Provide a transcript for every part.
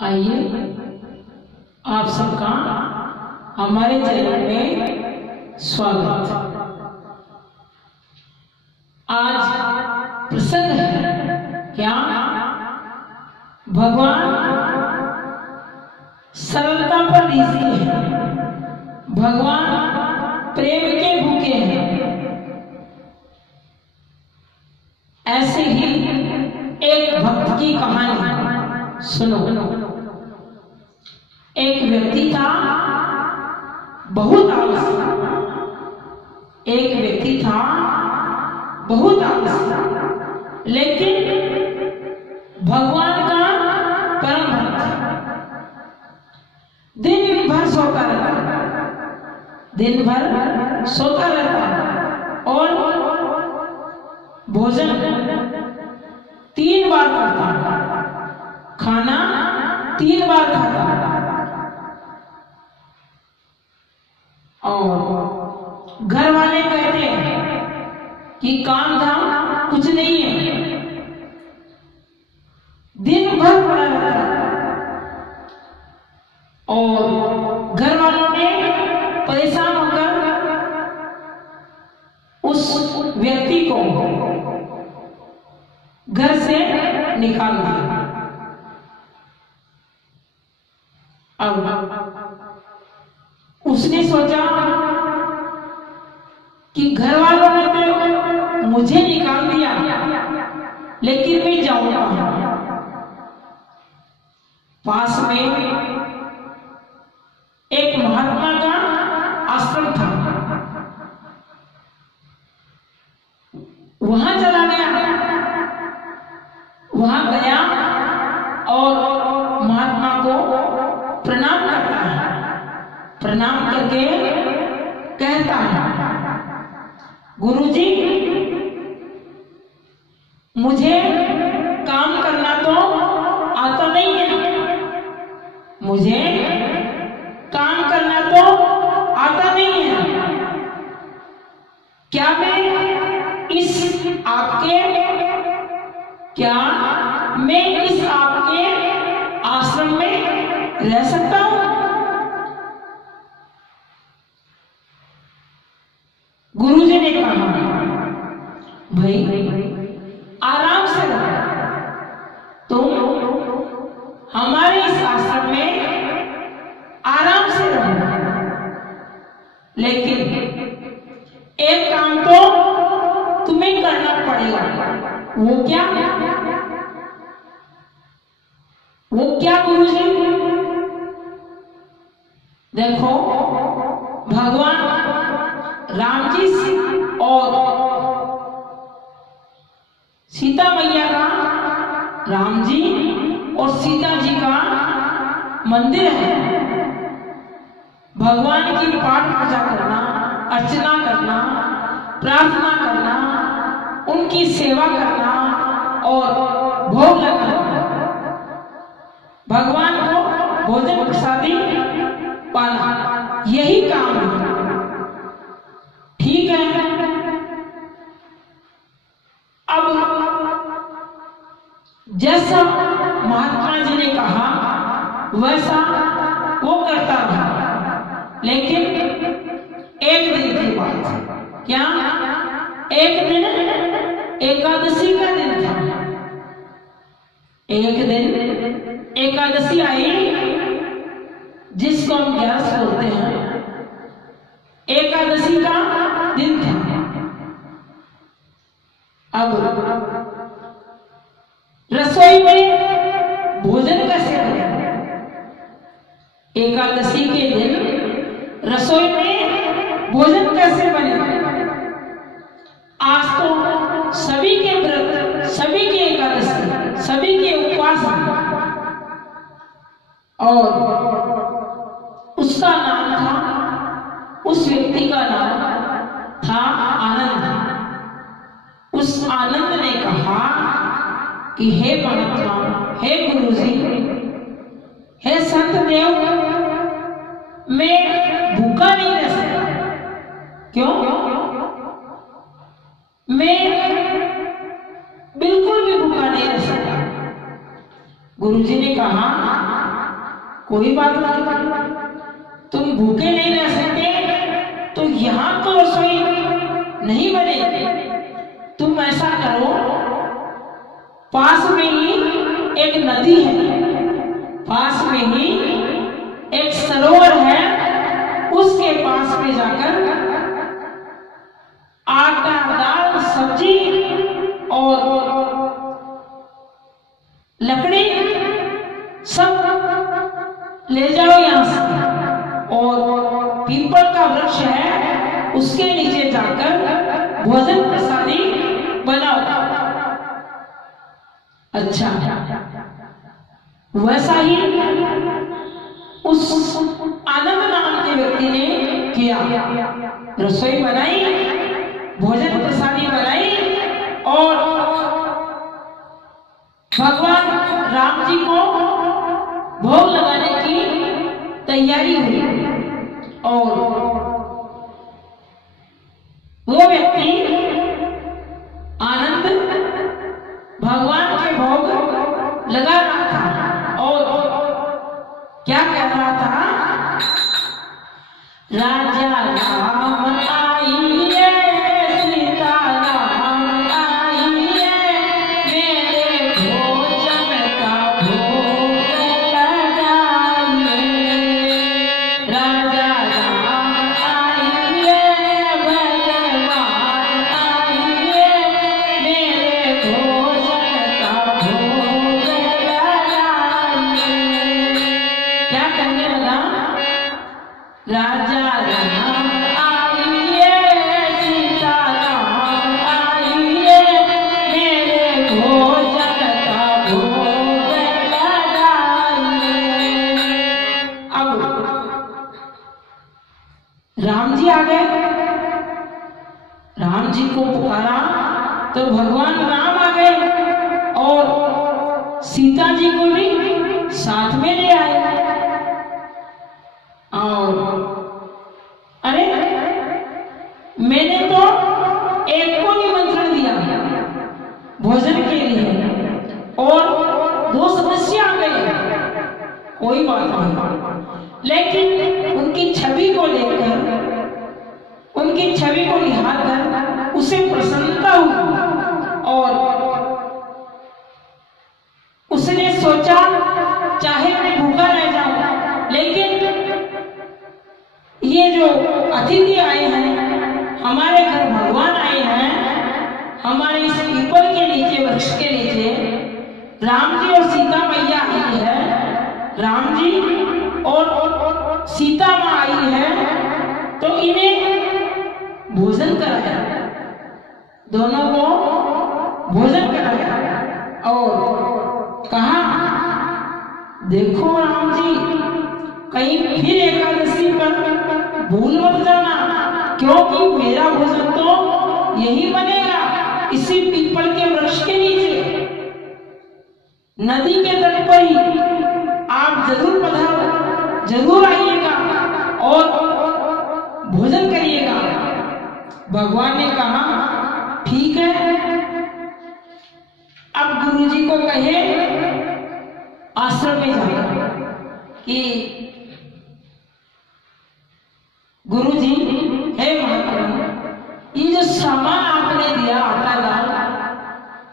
आइए आप सबका हमारे चैनल में स्वागत। आज प्रसंग है क्या? भगवान सरलता पर रीति है, भगवान प्रेम के भूखे हैं। ऐसे ही एक भक्त की कहानी सुनो। एक व्यक्ति था बहुत आलसी, एक व्यक्ति था बहुत आलसी, लेकिन भगवान का परम भक्त। दिन भर सोता रहता, दिन भर सोता रहता और भोजन 3 बार करता, खाना 3 बार खाता और घर वाले कहते हैं कि काम धाम कुछ नहीं है, दिन भर पड़ा रहता। और घर वालों ने परेशान होकर उस व्यक्ति को घर से निकाल दिया। अब उसने सोचा कि घर वालों ने तो मुझे निकाल दिया, लेकिन मैं जाऊंगा। पास में एक महात्मा का आश्रम था, वहां चला गया। वहां गया और महात्मा को प्रणाम करता है। प्रणाम करके कहता है, गुरुजी, मुझे काम करना तो आता नहीं है, मुझे काम करना तो आता नहीं है। क्या मैं इस आपके आश्रम में रह सकता हूं? गुरुजी ने कहा, भाई आराम से रहो, तुम हमारे इस आश्रम में आराम से रहो, लेकिन एक काम तो तुम्हें करना पड़ेगा। वो क्या? वो क्या गुरुजी? देखो, भगवान राम जी और सीता मैया का, राम जी और सीता जी का मंदिर है। भगवान की पाठ पूजा करना, अर्चना करना, प्रार्थना करना, उनकी सेवा करना और भोग लगाना, भगवान को भोजन प्रसादी पाना, यही काम है। ठीक है। अब जैसा महात्मा जी ने कहा वैसा वो करता रहा, लेकिन एक दिन की बात, क्या एक दिन एकादशी का दिन था। एक दिन एकादशी आई, जिसको हम ग्यारस बोलते हैं, एकादशी का दिन था। अब रसोई में भोजन कैसे बने? एकादशी के दिन रसोई में भोजन कैसे बने? आज तो सभी के व्रत, सभी के एकादशी, सभी के उपवास हैं। और उसका नाम था, उस व्यक्ति का नाम था आनंद। उस आनंद ने कहा कि हे महात्मा, हे गुरुजी, हे संत देव, मैं भूखा नहीं रह सकता। क्यों? मैं बिल्कुल भी भूखा नहीं रह सकता। गुरुजी ने कहा, कोई बात नहीं, तुम भूखे नहीं रह सकते तो यहाँ तो रसोई नहीं बनेगी। तुम ऐसा करो, पास में ही एक नदी है, पास में ही एक सरोवर है, उसके पास में जाकर आटा, दाल, सब्जी और लकड़ी सब ले जाओ यहां से, और पीपल का वृक्ष है उसके नीचे जाकर भोजन प्रसादी बनाओ। अच्छा, वैसा ही उस आनंद नाम के व्यक्ति ने किया। रसोई बनाई, भोजन प्रसादी बनाई और भगवान राम जी को भोग लगाने की तैयारी हुई। और वो व्यक्ति आनंद भगवान के भोग लगा रहा था और क्या कह रहा था, राजा राम आइए, सीता राम आइए, मेरे भोजन का भोग लगाइए। राजा राम आइए, भगवान आइए, मेरे भोजन का भोग लगाइए। क्या करने लगा, राजा राम आइए, सीता राम आइए, मेरे भोजन का भोग लगाइए। अब राम जी आ गए, राम जी को पुकारा तो भगवान राम आ गए और सीता जी को भी साथ में ले आए। और अरे, मैंने तो एक को निमंत्रण दिया भोजन के लिए और 2 सदस्य आ गए, कोई बात नहीं, लेकिन उनकी छवि को लेकर, उनकी छवि को निहार कर उसे प्रसन्नता हुई और उसने सोचा चाहे मैं भूखा रह जाऊं, लेकिन ये जो अतिथि आए हैं, हमारे घर भगवान आए हैं, हमारे इस पीपल के नीचे, वृक्ष के नीचे राम जी और सीता मैया आई है, राम जी और सीता माँ आई है, तो इन्हें भोजन कराया, दोनों को भोजन कराया और कहा, देखो राम जी, कहीं फिर एकादशी पर भूल मत जाना, क्योंकि मेरा भोजन तो यही बनेगा, इसी पीपल के वृक्ष के नीचे, नदी के तट पर ही। आप जरूर पधारो, जरूर आइएगा और भोजन करिएगा। भगवान ने कहा, ठीक है। अब गुरु जी को कहे आश्रम में जाकर कि गुरु जी, हे महाप्रभु, ये जो सामान आपने दिया आटा दाल,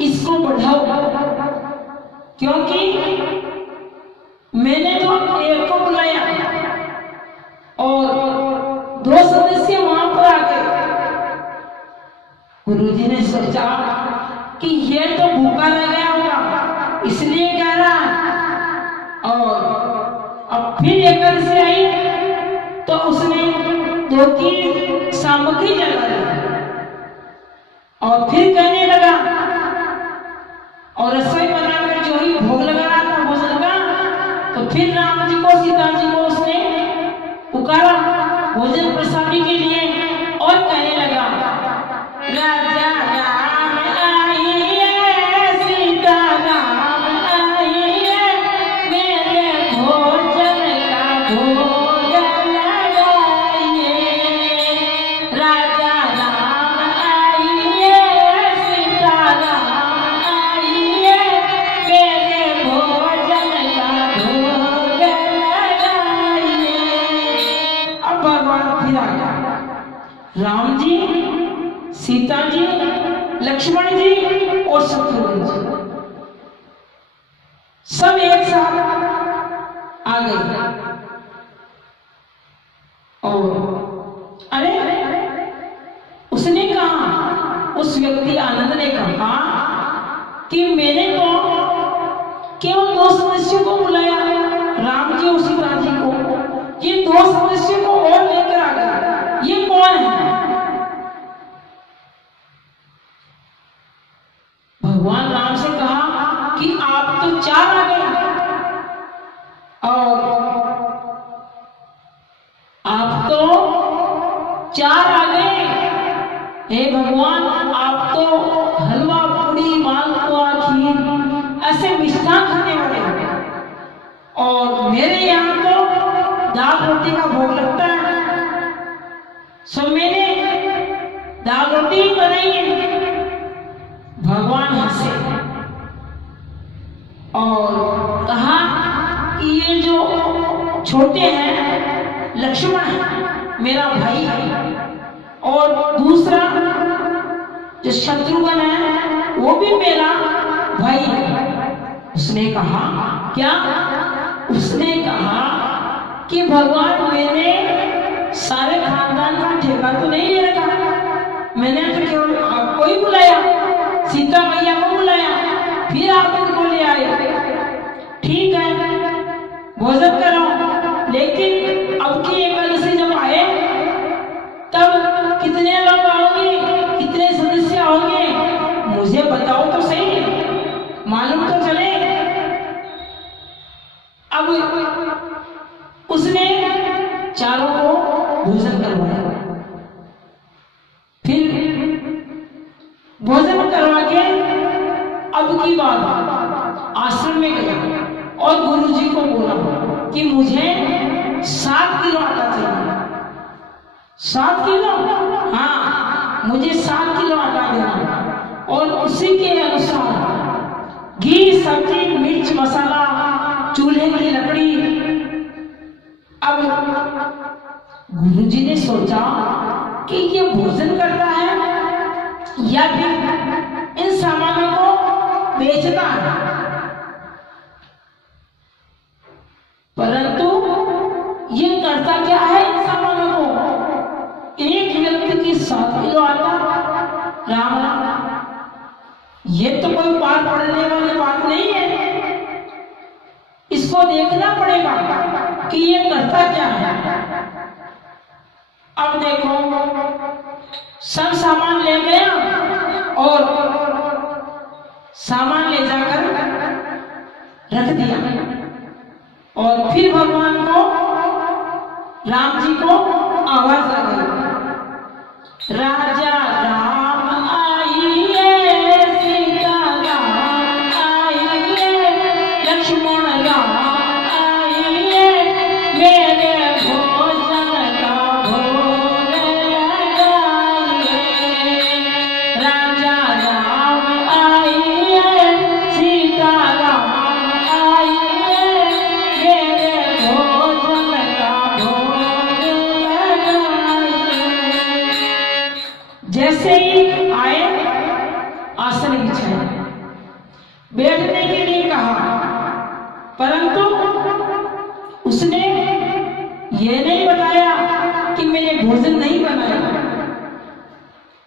इसको बढ़ाओ, क्योंकि मैंने तो एक को बुलाया और 2 सदस्य वहां पर आ गए। गुरुजी ने सोचा कि ये तो भूखा रह गया होगा, इसलिए कह रहा है। और अब फिर एकादशी आई तो उसने 2 की सामग्री जला दी और फिर कहने लगा, और रसोई बनाकर जो ही भोग लगा रहा था भोजन का, तो फिर राम जी को, सीता जी को उसने पुकारा भोजन प्रसादी के लिए और कहने लगा, राजा राम आइए, सीता राम आइए, मेरे भोजन का भोग लगाइए। राजा राम आइए, सीता राम आइए, मेरे भोजन का भोग लगाइए। राम जी, सीता जी, लक्ष्मण जी और शत्रुघ्न जी सब एक साथ आ गए। और अरे उसने कहा, उस व्यक्ति आनंद ने कहा कि मैंने तो केवल 2 सदस्यों को बुलाया, राम जी और सीता जी को, ये 2 सदस्यों को और लेकर आ गया, ये कौन है? भगवान राम से कहा कि आप तो 4 आ गए और आप तो 4 आ गए। हे भगवान, आप तो हलवा, पूरी, मालपुआ, खीर ऐसे मिष्ठान खाने वाले हैं और मेरे यहाँ तो दाल रोटी का भोग लगता है, सो मैंने दाल रोटी ही बनाई है। भगवान हंसे और कहा कि ये जो छोटे हैं लक्ष्मण है, मेरा भाई है, और दूसरा जो शत्रुघ्न है वो भी मेरा भाई है। उसने कहा क्या? उसने कहा कि भगवान मैंने सारे खानदान का ठेका तो नहीं ले रखा, मैंने तो केवल आपको ही बुलाया, सीता मैया को बुलाया, फिर आप इनको ले आए। ठीक है, भोजन करो, लेकिन अब की एकादशी जब आए तब कितने लोग आओगे, कितने सदस्य आओगे, मुझे बताओ तो सही, मालूम तो चले। अब उसने चारों को भोजन करवाया, फिर भोजन करवा के अब की बात आश्रम में गया और गुरुजी को बोला कि मुझे 7 किलो आटा चाहिए। 7 किलो? हाँ, मुझे 7 किलो आटा देना और उसी के अनुसार घी, सब्जी, मिर्च, मसाला, चूल्हे की लकड़ी। अब गुरुजी ने सोचा कि ये भोजन करता है या फिर इन सामानों को बेचता है, परंतु ये करता क्या है इन सामानों को? एक व्यक्ति की 7 किलो आटा, राम राम, ये तो कोई पार पड़ने वाली बात नहीं है। इसको देखना पड़ेगा कि ये करता क्या है। अब देखो, सब सामान ले गया और सामान ले जाकर रख दिया और फिर भगवान को, राम जी को आवाज लगी, राजा राम आइए, सीता राम आइए, लक्ष्मण राम आइए, मेरे भोजन का भोग लगाइए। राजा राम आइए, सीता राम आइए, मेरे भोजन का भोग लगाइए। जैसे ही आए, आसन बिछाया, बैठने के लिए कहा, परंतु उसने ये नहीं बताया कि मैंने भोजन नहीं बनाया।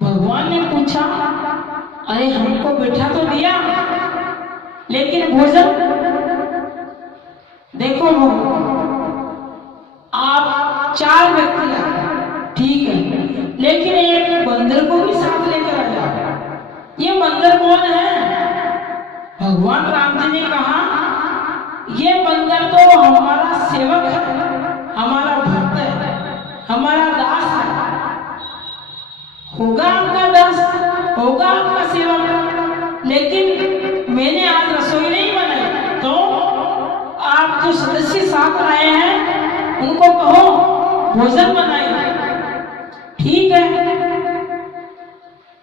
भगवान ने पूछा, अरे हमको बैठा तो दिया, लेकिन भोजन देखो, आप 4 व्यक्ति आए, ठीक है, लेकिन एक बंदर को भी साथ लेकर आया। ये बंदर कौन है? भगवान राम जी ने कहा, ये बंदर तो हमारा सेवक है, हमारा भक्त है, हमारा दास है। होगा आपका दास, होगा आपका सेवक, लेकिन मैंने आज रसोई नहीं बनाई, तो आप जो सदस्य साथ आए हैं उनको कहो भोजन बनाए। ठीक है,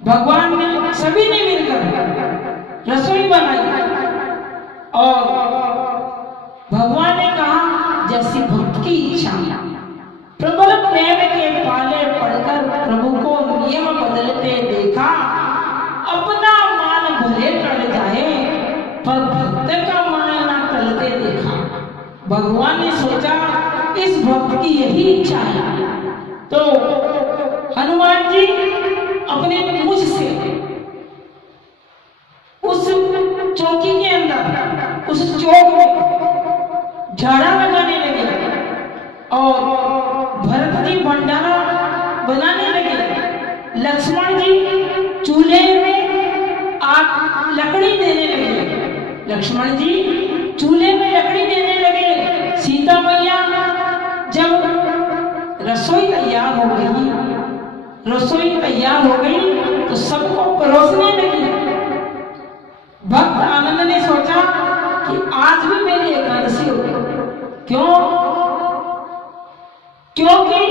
भगवान ने, सभी ने मिलकर रसोई बनाई और भगवान ने कहा, जैसी भक्त की इच्छा, प्रबल प्रेम के पाले पड़कर प्रभु को नियम बदलते देखा, अपना मान भले टल जाए पर भक्त का मान ना टलते देखा। भगवान ने सोचा इस भक्त की यही इच्छा है, तो हनुमान जी अपने मुझ से उस चौकी के अंदर, उस चौक में झाड़ा लगाने लगे और भरत जी भंडारा बनाने लगे। लक्ष्मण जी चूल्हे में आग लकड़ी देने लगे। लक्ष्मण जी चूल्हे में लकड़ी देने लगे। सीता मैया जब रसोई तैयार हो गई तो सबको परोसने लगी। भक्त आनंद ने सोचा कि आज भी मेरी एकादशी होगी। क्यों? क्योंकि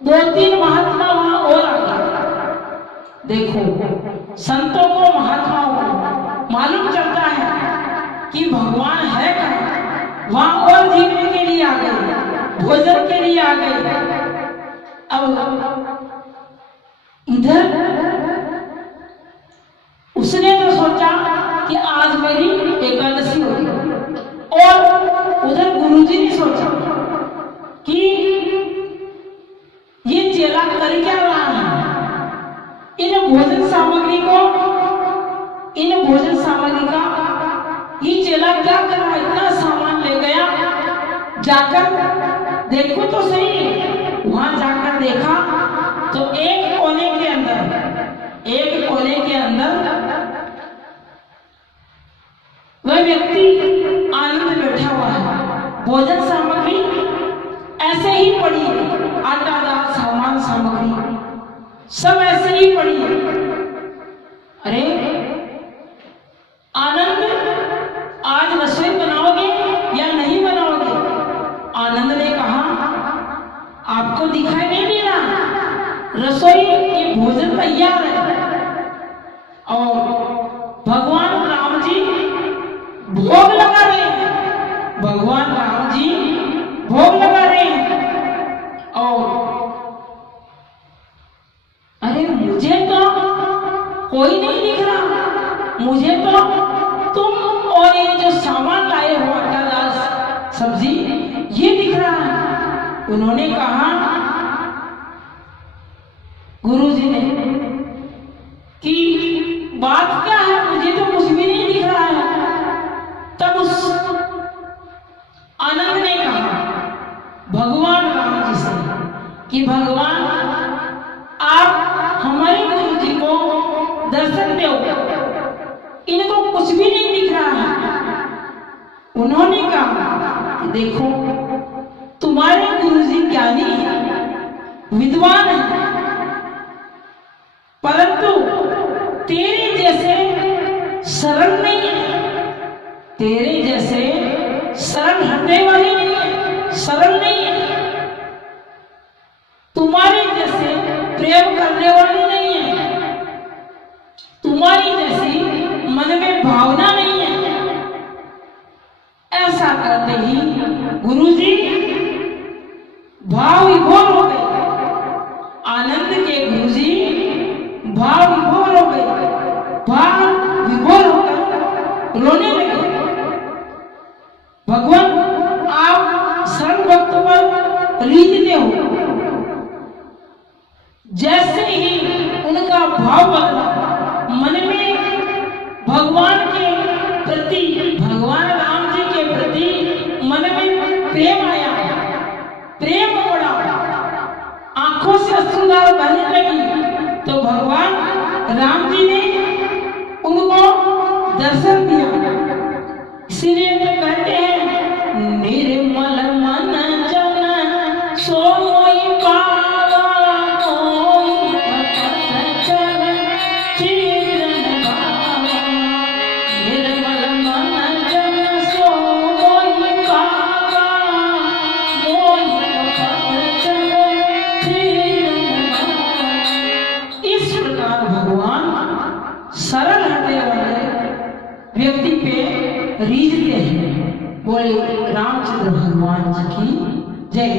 2-3 महात्मा वहां और आ गए। देखो, संतों को, महात्माओं को मालूम चलता है कि भगवान है कहाँ। वहां और जीने के लिए आ गए, भोजन के लिए आ गए। अब इधर उसने तो सोचा कि आज मेरी एकादशी होगी, और उधर गुरुजी ने सोचा कि ये चेला कर क्या रहा है। इन भोजन सामग्री का ये चेला क्या कर रहा है, इतना सामान ले गया। जाकर देखो तो सही। वहां जाकर देखा तो एक कोने के अंदर वह व्यक्ति आनंद बैठा हुआ है। भोजन सामग्री ऐसे ही पड़ी है, आटा दाल सामान सामग्री सब ऐसे ही पड़ी है। अरे आनंद, आज रसोई बनाओगे या नहीं बनाओगे? आनंद ने कहा, आपको दिखाई नहीं दे रहा रसोई, ये भोजन तैयार है। और भगवान राम जी भोग लगा रहे हैं। भगवान राम जी भोग लगा रहे हैं। और अरे मुझे तो कोई नहीं दिख रहा, मुझे तो तुम और ये जो सामान लाए हो, आटा दाल सब्जी, ये दिख रहा है। उन्होंने कहा, गुरुजी ने, कि बात क्या है, मुझे तो कुछ भी नहीं दिख रहा है। तब उस आनंद ने कहा भगवान राम जी से कि भगवान, आप हमारे गुरु जी को दर्शन दो, इनको कुछ भी नहीं दिख रहा है। उन्होंने कहा, देखो तुम्हारे गुरु जी ज्ञानी है, विद्वान है, परंतु तेरे जैसे सरल नहीं है, तेरे जैसे सरल हटने वाली नहीं है, सरल नहीं है, तुम्हारे जैसे प्रेम करने वाली नहीं है, तुम्हारी जैसी मन में भावना नहीं है। ऐसा करते ही गुरुजी भाव विभोर हो गए। आनंद के गुरुजी भाव विभोर हो गए, भाव विभोर होकर रोने लगे। भगवान, आप सरल भक्त पर रीझते हो। जैसे ही उनका भाव बदला, मन में भगवान के प्रति, भगवान राम जी के प्रति मन में प्रेम आया, प्रेम बढ़ा, आंखों से अश्रुधारा बहने लगी। तो भगवान राम जी ने उनको दर्शन दिया। इसीलिए तो कहते हैं, निर्मल मन जन सोई पावा, कोई पथ चल चिरन भावा। निर्मल मन जन सोई पावा, कोई पथ चल चिरन भावा। इस प्रकार भगवान सरल हृदय वाले व्यक्ति पे रीझते हैं। बोले रामचंद्र भगवान जी की जय।